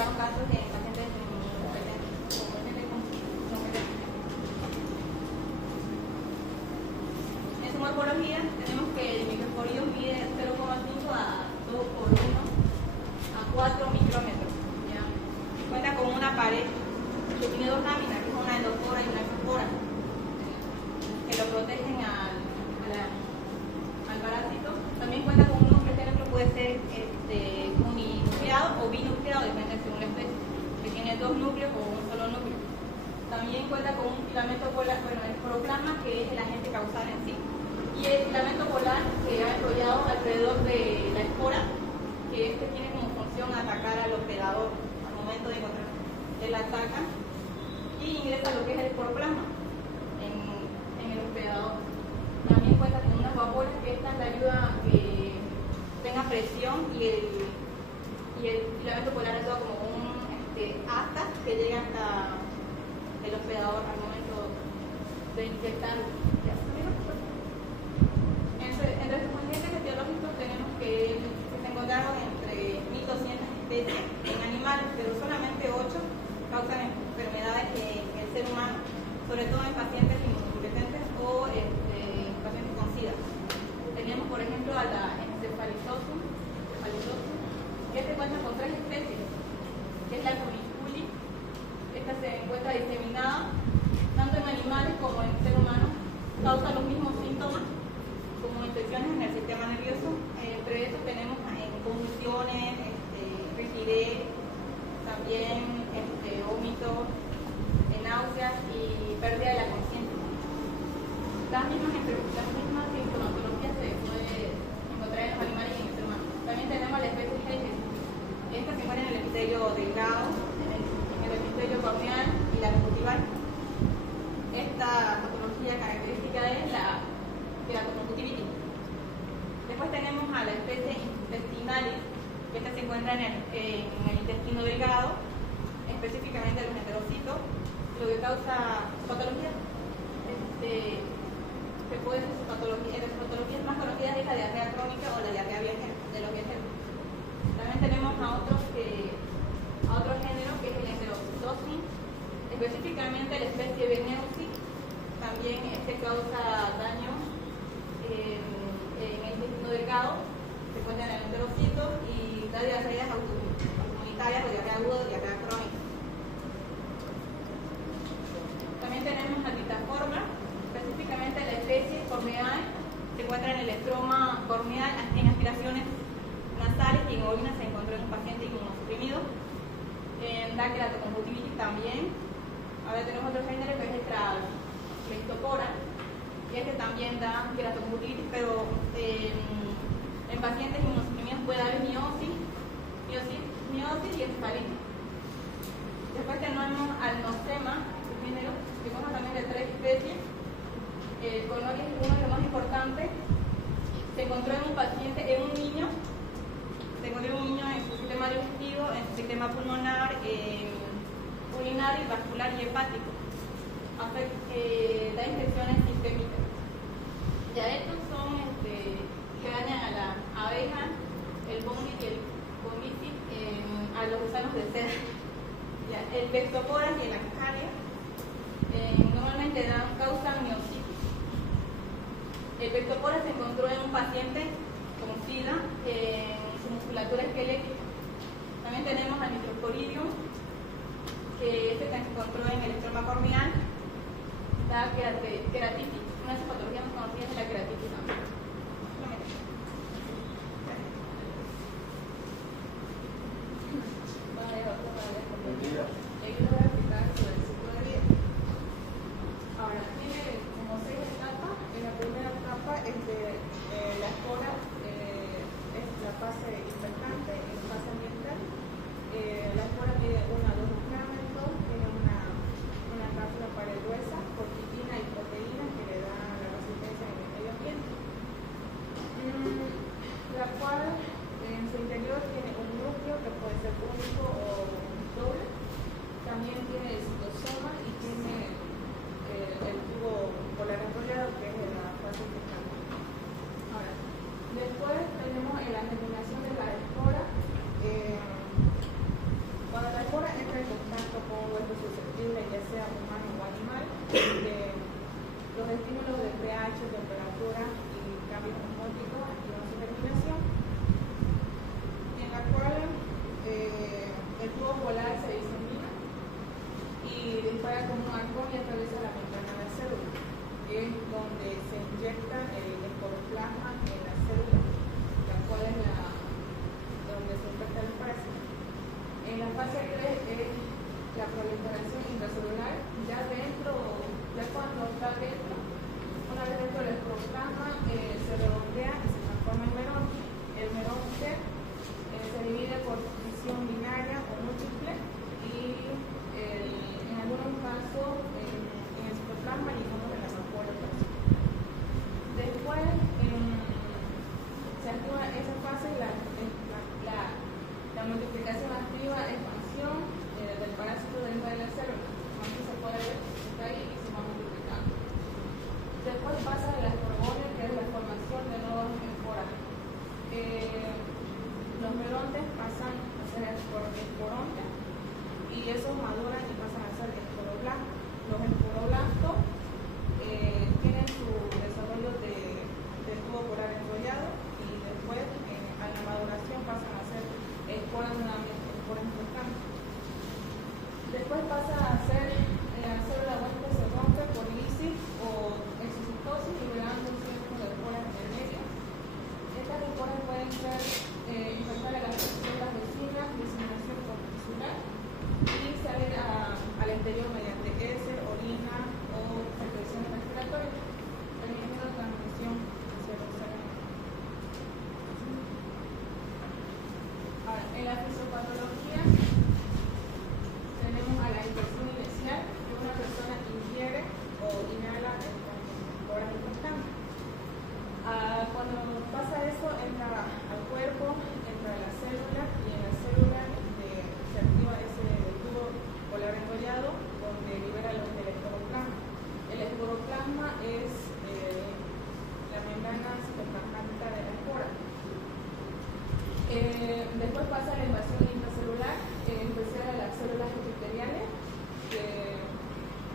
observaron casos en pacientes en su morfología tenemos que el microsporio mide 0,5 a 2 por 1 a 4 micrómetros. ¿Ya? Cuenta con una pared que tiene dos láminas, que es una endopora y una exopora, que lo protegen al parásito. También cuenta con un núcleo, este núcleo puede ser uninucleado o binucleado, depende según la especie, que tiene dos núcleos o un solo núcleo. También cuenta con un filamento polar, bueno, el proclasma, que es el agente causal en sí, y el filamento polar que ha enrollado alrededor de la espora, que tiene como función atacar al hospedador al momento de encontrar. Él ataca y ingresa lo que es el proclasma en el hospedador. También cuenta con unas vaporas que estas le ayudan a que tenga presión y el filamento polar es todo como un asta que llega hasta el hospedador al momento de inyectarlo. Entre estos agentes etiológicos tenemos que se encontraron entre 1.200 especies en animales, pero solamente 8 causan enfermedades en el ser humano, sobre todo en pacientes inmunosupresentes o pacientes con SIDA. Tenemos, por ejemplo, a la Encephalitosus, que cuenta con 3 especies, que es la Coniculi. Esta se encuentra diseminada tanto en animales como en el ser humano, causa los mismos síntomas como infecciones en el sistema nervioso. Entre estos tenemos convulsiones, rigidez, también vómitos, náuseas y pérdida de la conciencia. Las mismas sintomatologías se pueden encontrar en los animales y en el ser humano. También tenemos la especie Hedges. Esta se encuentra en el epitelio delgado, en el epitelio corneal y la conjuntival. Esta patología característica es la queratoconjuntivitis. Después tenemos a la especie intestinalis, que esta se encuentra en el intestino delgado, específicamente los enterocitos. Lo que causa patología, que puede ser su patología, de sus patologías más conocidas es la diarrea crónica o la diarrea de los viajeros. También tenemos a otro género que es el Enterocitosis, específicamente la especie Veneusi. También causa daño en el intestino delgado, se encuentra en el enterocito y da diarreas autoinmunitarias o diarrea aguda o diarrea crónica. También tenemos la Vitaforma, específicamente la especie Corneae, se encuentra en el estroma corneal en aspiraciones nasales y en orina se encontró en un paciente inmunosuprimido. Da queratoconjuntivitis también. Ahora tenemos otro género que es el Trastopora, y también da queratoconjuntivitis, pero en pacientes inmunosuprimidos puede haber miosis y encefalitis. Después tenemos al Nosema, género, que consta también de 3 especies. El color es uno de los más importantes. Se encontró en un paciente, en un niño en su sistema digestivo, en su sistema pulmonar, urinario, vascular y hepático. Da infecciones sistémicas. Ya estos son que dañan a la abeja, el bongis y el bombitis, a los gusanos de seda. Ya, el Vectoporas y el Ascaria normalmente causan miositis. El Vectoporas se encontró en un paciente con SIDA en su musculatura esquelética. También tenemos al Microsporidium, que se encontró en el estroma corneal, da queratitis. Una de sus patologías más conocidas es la queratitis también. Ahora, tiene como 6 etapas. En la primera etapa, la espora es la fase infectante, en fase ambiental. La espora mide 1 a 2 micrómetros, tiene una cápsula pared gruesa, con quitina y proteína que le da la resistencia en el medio ambiente. y dispara como un arcón y atraviesa la membrana de la célula. Es donde se inyecta el esporoplasma en la célula, la cual es donde se infecta el parásito. En la fase 3 es la proliferación intracelular, ya cuando está dentro, una vez dentro del esporoplasma se redondea y se transforma en meronte. El meronte se divide por fisión binaria o múltiple y en algunos casos en el citoplasma y en otros en las ampollas. Después se activa esa fase, la multiplicación activa, expansión del parásito dentro de la célula. Como se puede ver, está ahí y se va multiplicando. Después pasa a la esporogonia, que es la formación de nuevas esporas. Los merontes pasan a ser esporontes y esos maduran y pasan a ser esporoblastos. Los esporoblastos tienen su desarrollo de tubo polar enrollado y después a la maduración pasan a ser esporas nuevamente, esporas infectantes. Después pasa a ser la célula huésped se rompe por lisis o exocitosis liberando un centro de esporas intermedias. Estas esporas pueden ser infectar a las células vecinas, diseminación corticular y salir al exterior mediante heces, orina o secreciones respiratorias, permitiendo transmisión hacia los seres. En la fisiopatología tenemos a la infección inicial, que una persona ingiere o inhala esporas infectantes. Cuando pasa eso, entra al cuerpo, entra a la célula y en la célula se activa ese tubo polar enrollado donde libera el esporoplasma. El esporoplasma es la membrana citoplasmática de la espora. Después pasa la invasión intracelular, en especial a las células epiteliales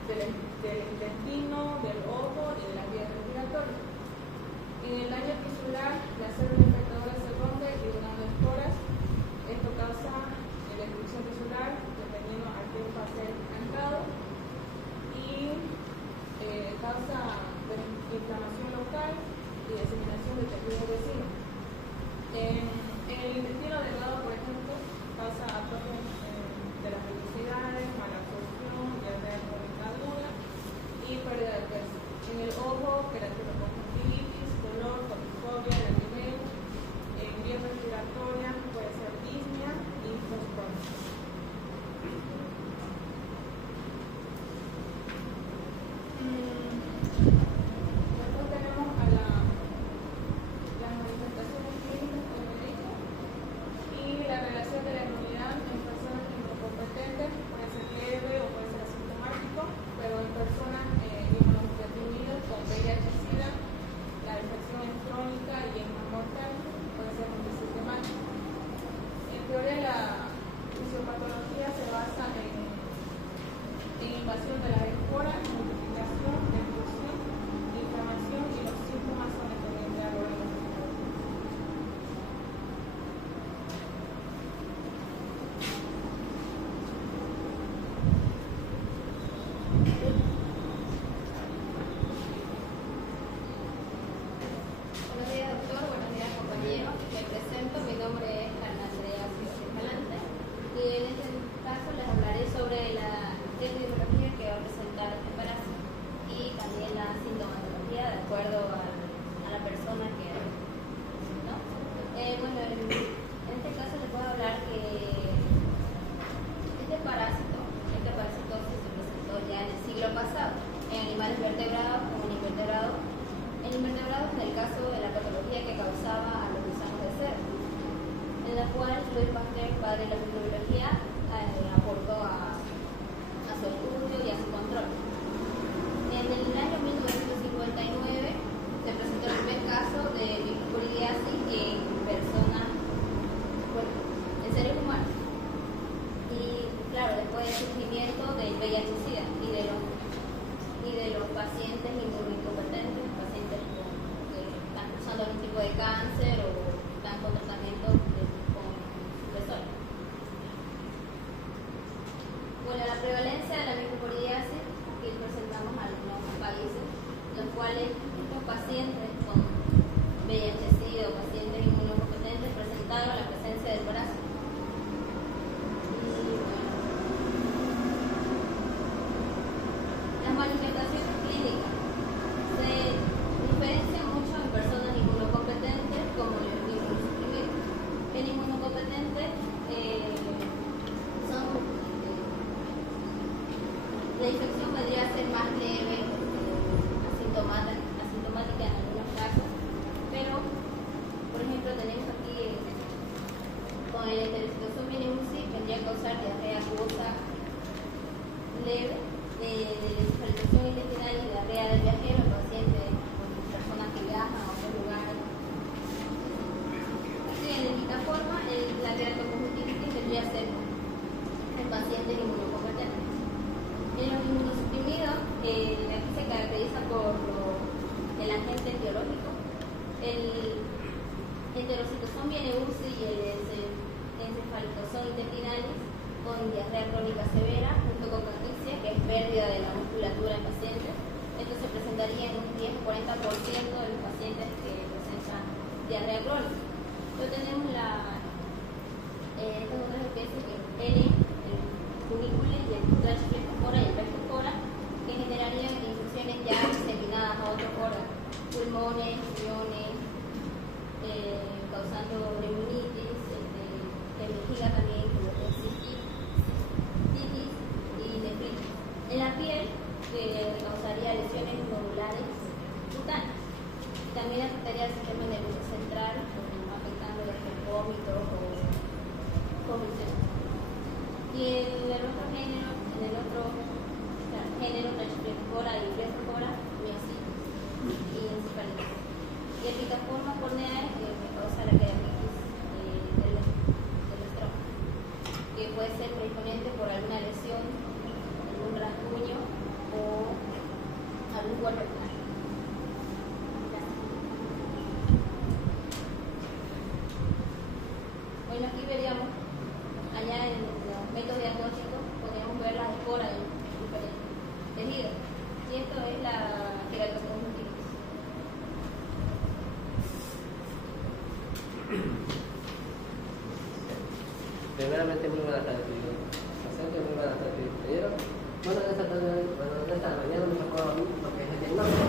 del intestino, del ojo y de las vías respiratorias. En el daño tisular, la célula infectadora se rompe liberando esporas. Esto causa la destrucción tisular, dependiendo a qué fase anclado, y causa inflamación local y diseminación de tejidos vecinos. En el intestino delgado, por ejemplo, causa atrofia de las velocidades, malabsorción, diarrea crónica aguda y pérdida de peso. En el ojo, queratoconjuntivitis, dolor, fotofobia, lagrimeo. En vía respiratoria puede ser disnea y foscrónica. Después tenemos a las manifestaciones clínicas del médico y la relación de la inmunidad en personas inmunocompetentes puede ser leve o puede ser asintomático, pero en personas inmunodeprimidas con VIH-Sida, la infección es crónica y es más mortal, puede ser multisistemática. En teoría, la fisiopatología se basa en invasión de las esporas, multiplicación, destrucción, inflamación y los síntomas son dependientes del organismo. Buenos días, doctor. Buenos días, compañeros. Me presento. Mi nombre es Ana Andrea Escalante y en este caso les hablaré sobre la epidemiología que va a presentar este parásito y también la sintomatología de acuerdo a la persona que ¿no? Bueno, en este caso les puedo hablar que este parasitosis se presentó ya en el siglo pasado en animales vertebrados como en invertebrados. En invertebrados, en el caso de la patología que causaba a los gusanos de cerdo, en la cual Louis Pasteur, padre de la microbiología, aportó a su estudio y a su control. En el año 1959 se presentó el primer caso de microbioliasis en personas, bueno, en seres humanos. Y claro, después del surgimiento del VIH-Sida y de los pacientes inmunocompetentes, pacientes que están cursando algún tipo de cáncer o están con tratamiento con supresores. Bueno, la prevalencia de la microbiología La infección podría ser más leve, asintomática en algunos casos, pero, por ejemplo, tenemos aquí con el Enterocitoson UCI vendría a causar diarrea acuosa leve, descomposición intestinal y diarrea del viajero en pacientes o personas que viajan a otros lugares. Así, en esta forma, la keratoconjuntivitis vendría a ser en pacientes inmunocompetentes. En los inmunosuprimidos, aquí se caracteriza por el agente etiológico. El Enterocitoson UCI y el Encefalocitoson intestinalis con diarrea crónica severa junto con cachexia, que es pérdida de la musculatura en pacientes. Esto se presentaría en un 10-40% de los pacientes que presentan diarrea crónica. Luego tenemos estas otras especies, que el funiculi y el Trachyplegispora y el Pectospora, que generarían infecciones ya diseminadas a otros órganos, pulmones, riñones, causando neumonitis, en vejiga también, como cistitis y nefritis. En la piel, que causaría lesiones nodulares cutáneas. También afectaría el sistema nervioso central, afectando el vómito o convulsiones. Y en el otro género, Trachyplegispora y Plectospora, miositis y encefalitis. Y el Picaforma corneae, que causa la queratitis del estrómago, que puede ser predisponente por alguna lesión, algún rasguño o algún golpe plano. Bueno, aquí veríamos, allá en los métodos diagnósticos, podríamos ver las esporas en diferentes tejidos. Y esto es la keratoconjuntivitis. Primeramente, muy buenas tardes, muy buenas tardes, compañeros. Bueno, en esta mañana me tocó a mí lo que es el diagnóstico.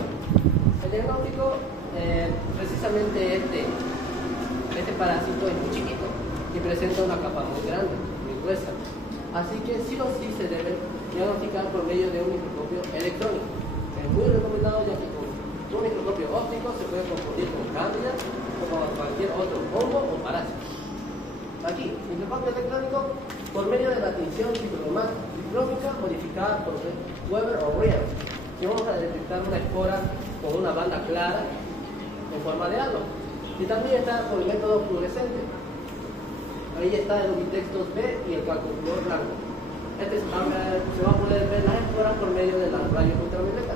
El diagnóstico, precisamente este parásito es muy chiquito y presenta una capa muy grande, muy gruesa. Así que sí o sí se debe diagnosticar por medio de un microscopio electrónico. Es muy recomendado, ya que con un microscopio óptico se puede confundir con cándida o con cualquier otro hongo o parásito. Aquí, microscopio electrónico por medio de la tinción ciclómica modificada por Weber o Real. Y vamos a detectar una espora con una banda clara en forma de halo. Y también está con el método fluorescente. Ahí está el Ubitextos B y el calculor blanco. Se va a poder ver las esporas por medio de las rayos ultravioleta.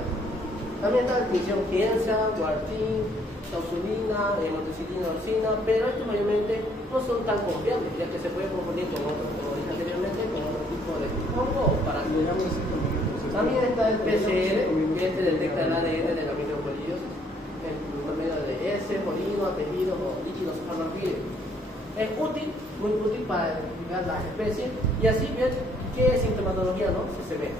También está la tinción Gienza, Guartin, Sausulina, Montecilina, Orcina, pero estos mayormente no son tan confiables, ya que se puede confundir con otros, como dije anteriormente, con otro tipo de hongo o parásito. También está el PCR, que detecta el ADN de los microbolillos por medio de heces, orino, apellidos o líquidos farmacéuticos. Es útil, muy útil para identificar las especies y así ver qué sintomatología se ve.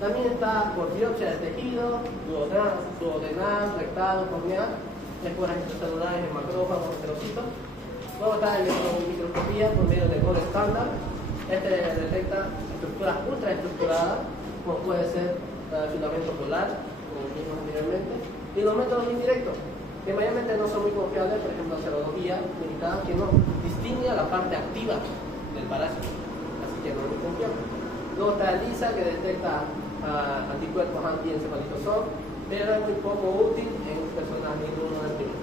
También está por biopsia de tejido, duodenal, rectal, corneal, esporas extracelulares en macrófagos, enterocitos. Luego está el microscopía por medio del gold estándar. Este detecta estructuras ultraestructuradas, como puede ser el filamento polar, como vimos anteriormente, y los métodos indirectos, que mayormente no son muy confiables, por ejemplo, serología limitada, que no distingue a la parte activa del parásito, así que no es muy confiable. Luego está el ELISA, que detecta anticuerpos anti-encefalitoson, pero es muy poco útil en personas inmunodeprimidas.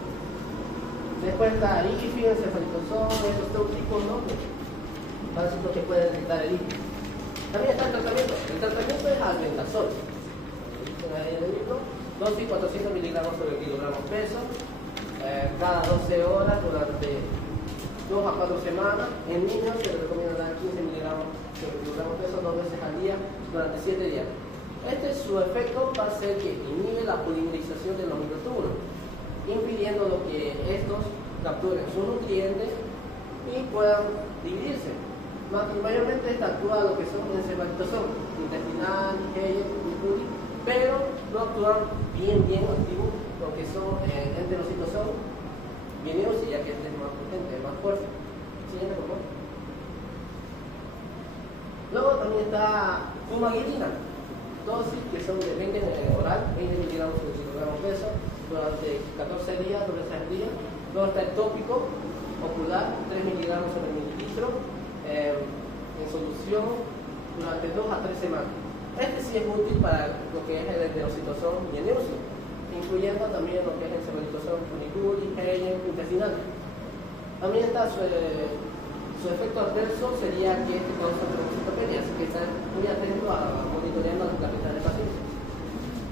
Después está el IFI, encefalitoson, esos tipos, ¿no?, parásitos que pueden detectar el IFI. También está el tratamiento. El tratamiento es albendazol. Ahí en el libro, dosis 400 miligramos sobre kilogramo peso, cada 12 horas durante 2 a 4 semanas. En niños se les recomienda dar 15 miligramos sobre kilogramo peso 2 veces al día durante 7 días. Su efecto va a ser que inhibe la polimerización de los microtúbulos, impidiendo que estos capturen sus nutrientes y puedan dividirse. Mayormente actúa lo que son encefalitoson, intestinal, Heyer's, pero no actúan bien activos lo que son enterocitoson, vineosis, ya que este es más potente, es más fuerte. Siguiente, por favor. Luego también está fumaglidina. dosis que son de 20 oral, 20 miligramos por kilogramo peso, durante 14 días, durante 6 días. Luego está el tópico ocular, 3 miligramos sobre mililitro, en solución durante 2 a 3 semanas. Este sí es útil para lo que es el enterocitosol y el neurocito, incluyendo también lo que es el cefalotocin funiculis, Heinemann, intestinal. También está su efecto adverso sería que este causa trombocitopenia, así que están muy atentos a monitoreando la capital del paciente.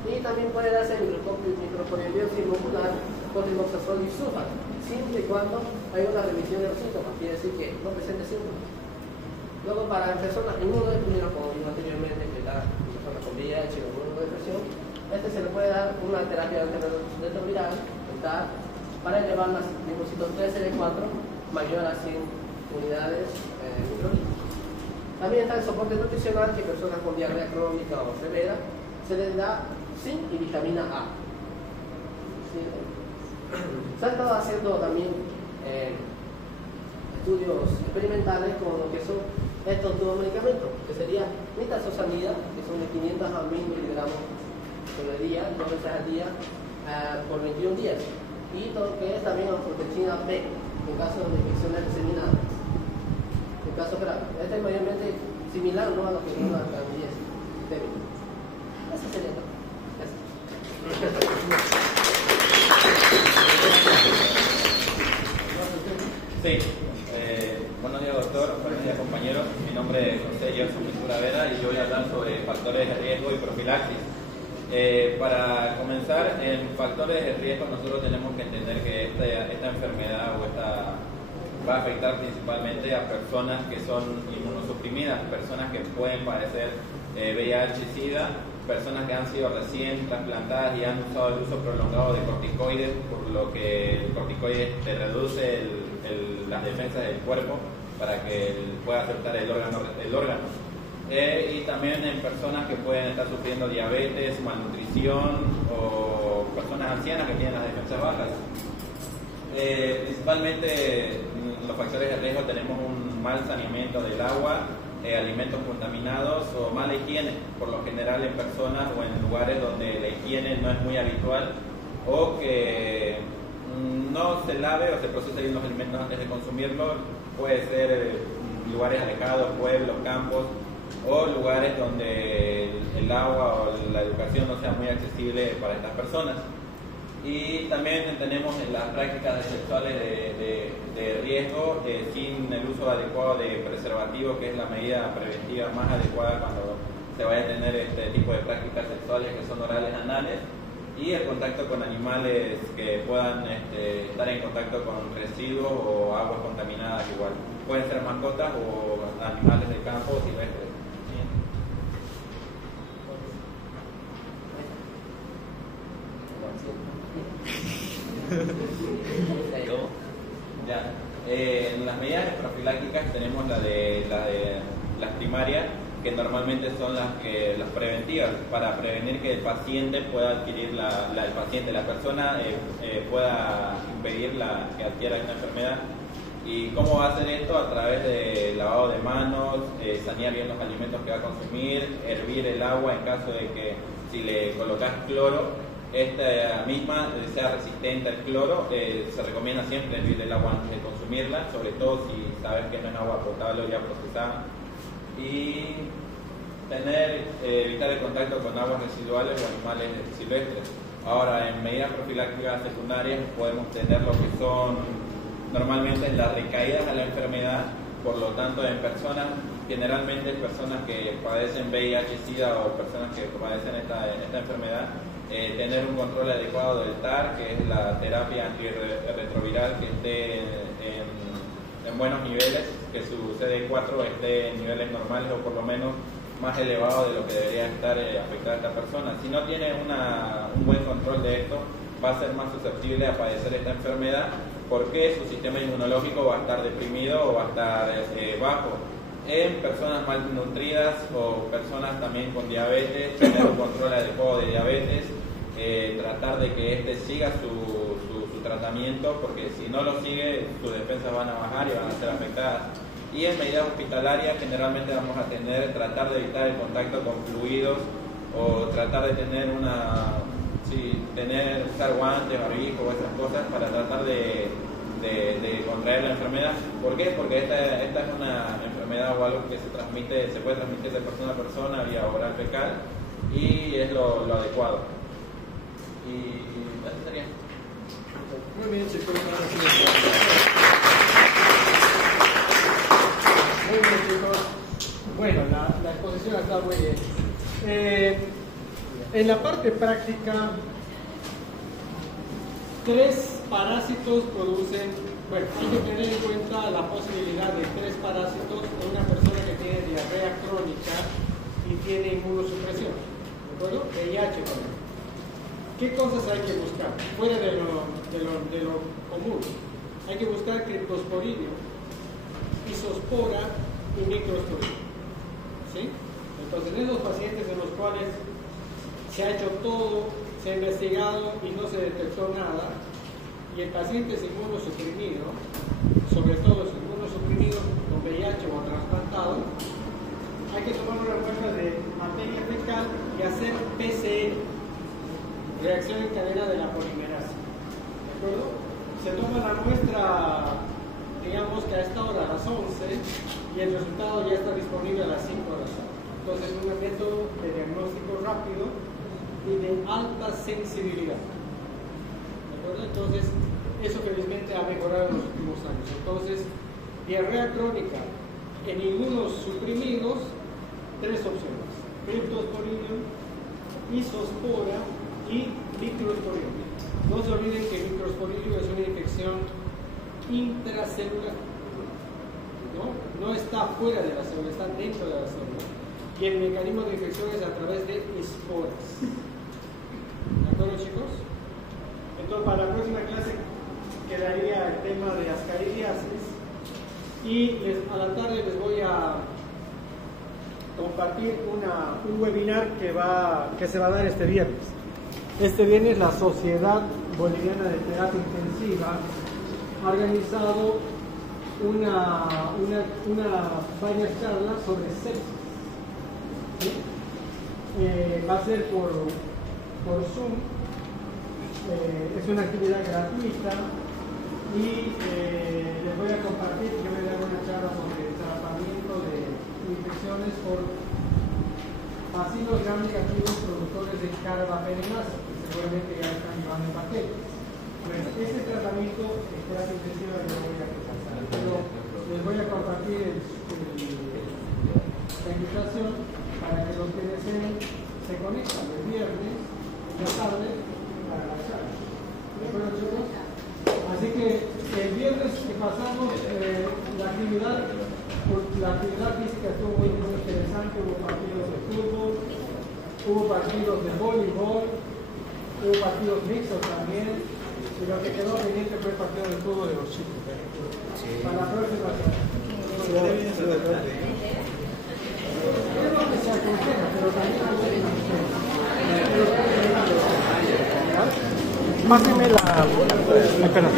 Y también puede darse micropoliosis muscular con rimoxazol y sulfato, siempre y cuando hay una remisión de los síntomas, quiere decir que no presente síntomas. Luego, para personas inmunodeprimidas, como vimos anteriormente, que está personas con VIH o con depresión, se le puede dar una terapia antirretroviral para elevar las linfocitos TCD4 mayor a 100 unidades microlíticas. También está el soporte nutricional, que personas con diarrea crónica o severa se les da zinc y vitamina A. Sí. Se han estado haciendo también estudios experimentales con lo que son estos dos medicamentos, que sería nitazoxanida, que son de 500 a 1000 miligramos por día, 2 veces al día, por 21 días. Y todo lo que es también angiotensina B, en caso de infecciones diseminadas. En caso grave. Este es mayormente similar, ¿no?, a lo que es una candidez débil. Eso sería todo. Sí, buenos días, doctor, buenos días, compañeros. Mi nombre es José Gerson Ventura Vera y yo voy a hablar sobre factores de riesgo y profilaxis. Para comenzar, en factores de riesgo nosotros tenemos que entender que esta enfermedad va a afectar principalmente a personas que son inmunosuprimidas, personas que pueden padecer VIH-Sida, personas que han sido recién trasplantadas y han usado el uso prolongado de corticoides, por lo que el corticoide te reduce las defensas del cuerpo para que pueda aceptar el órgano. Y también en personas que pueden estar sufriendo diabetes, malnutrición o personas ancianas que tienen las defensas bajas. Principalmente los factores de riesgo tenemos un mal saneamiento del agua, alimentos contaminados o mala higiene, por lo general en personas o en lugares donde la higiene no es muy habitual o que no se lave o se procese bien los alimentos antes de consumirlos. Puede ser lugares alejados, pueblos, campos o lugares donde el agua o la educación no sea muy accesible para estas personas. Y también tenemos en las prácticas sexuales de riesgo sin el uso adecuado de preservativo, que es la medida preventiva más adecuada cuando se vaya a tener este tipo de prácticas sexuales que son orales, anales, y el contacto con animales que puedan estar en contacto con residuos o aguas contaminadas igual. Pueden ser mascotas o animales de campo o silvestres. Ya. En las medidas profilácticas tenemos la de las primarias, que normalmente son las preventivas, para prevenir que el paciente pueda adquirir la persona pueda impedir que adquiera esta enfermedad. ¿Y cómo va a hacer esto? A través de lavado de manos, sanear bien los alimentos que va a consumir, hervir el agua en caso de que si le colocas cloro, esta misma sea resistente al cloro. Se recomienda siempre hervir el agua antes de consumirla, sobre todo si sabes que no es agua potable o ya procesada. Y evitar el contacto con aguas residuales o animales silvestres. Ahora, en medidas profilácticas secundarias podemos tener lo que son normalmente las recaídas a la enfermedad. Por lo tanto, en personas, generalmente personas que padecen VIH-Sida o personas que padecen esta enfermedad, tener un control adecuado del TAR, que es la terapia antirretroviral, que esté en buenos niveles, que su CD4 esté en niveles normales o por lo menos más elevado de lo que debería estar afectada a esta persona. Si no tiene un buen control de esto, va a ser más susceptible a padecer esta enfermedad, porque su sistema inmunológico va a estar deprimido o va a estar bajo. En personas malnutridas o personas también con diabetes, tener un control adecuado de diabetes, tratar de que siga su tratamiento, porque si no lo sigue, sus defensas van a bajar y van a ser afectadas. Y en medidas hospitalarias generalmente vamos a tratar de evitar el contacto con fluidos o tratar de tener usar guantes, barbijo o esas cosas para tratar de contraer la enfermedad. ¿Por qué? Porque esta es una enfermedad o algo que se puede transmitir de persona a persona vía oral fecal y es lo adecuado. Y eso sería. Muy bien, chicos. Muy bien, chicos. Bueno, la exposición está muy bien. En la parte práctica, 3 parásitos producen, bueno, hay que tener en cuenta la posibilidad de 3 parásitos en una persona que tiene diarrea crónica y tiene inmunosupresión, ¿de acuerdo? VIH también. ¿Qué cosas hay que buscar? Fuera de lo común. Hay que buscar Cryptosporidium, Isospora y Microsporidium. ¿Sí? Entonces, en esos pacientes en los cuales se ha hecho todo, se ha investigado y no se detectó nada, y el paciente es inmunosuprimido, sobre todo es inmunosuprimido con VIH o trasplantado, hay que tomar una muestra de materia fecal y hacer PCR, reacción en cadena de la polimerasa. ¿De acuerdo? Se toma la muestra, digamos que a esta hora, a las 11, y el resultado ya está disponible a las 5 de la tarde. Entonces, es un método de diagnóstico rápido y de alta sensibilidad. ¿De acuerdo? Entonces, eso felizmente ha mejorado en los últimos años. Entonces, diarrea crónica en inmunosuprimidos, 3 opciones: Cryptosporidium, Isospora y Microsporidium. No se olviden que Microsporidium es una infección intracelular. No está fuera de la célula, está dentro de la célula. Y el mecanismo de infección es a través de esporas. ¿De acuerdo, chicos? Entonces, para la próxima clase quedaría el tema de ascaridiasis y a la tarde les voy a compartir un webinar que se va a dar este viernes. Este viernes la Sociedad Boliviana de Terapia Intensiva ha organizado varias charlas sobre sepsis. ¿Sí? Va a ser por Zoom. Es una actividad gratuita y les voy a compartir, yo voy a dar una charla sobre el tratamiento de infecciones por bacilos gram negativos productores de carbapenemasa, que seguramente ya están llevando en paquetes. Bueno, este tratamiento en terapia intensiva yo lo voy a presentar, pero les voy a compartir la invitación para que los que deseen se conectan el viernes en la tarde para la charla. ¿De acuerdo, chicos? Así que el viernes que pasamos la actividad física estuvo muy interesante. Hubo partidos de fútbol, hubo partidos de voleibol, hubo partidos mixtos también, y lo que quedó pendiente fue el partido de fútbol de los chicos. Sí. Para la próxima clase. Es lo que se aconseja, pero también Máxime la... Espera.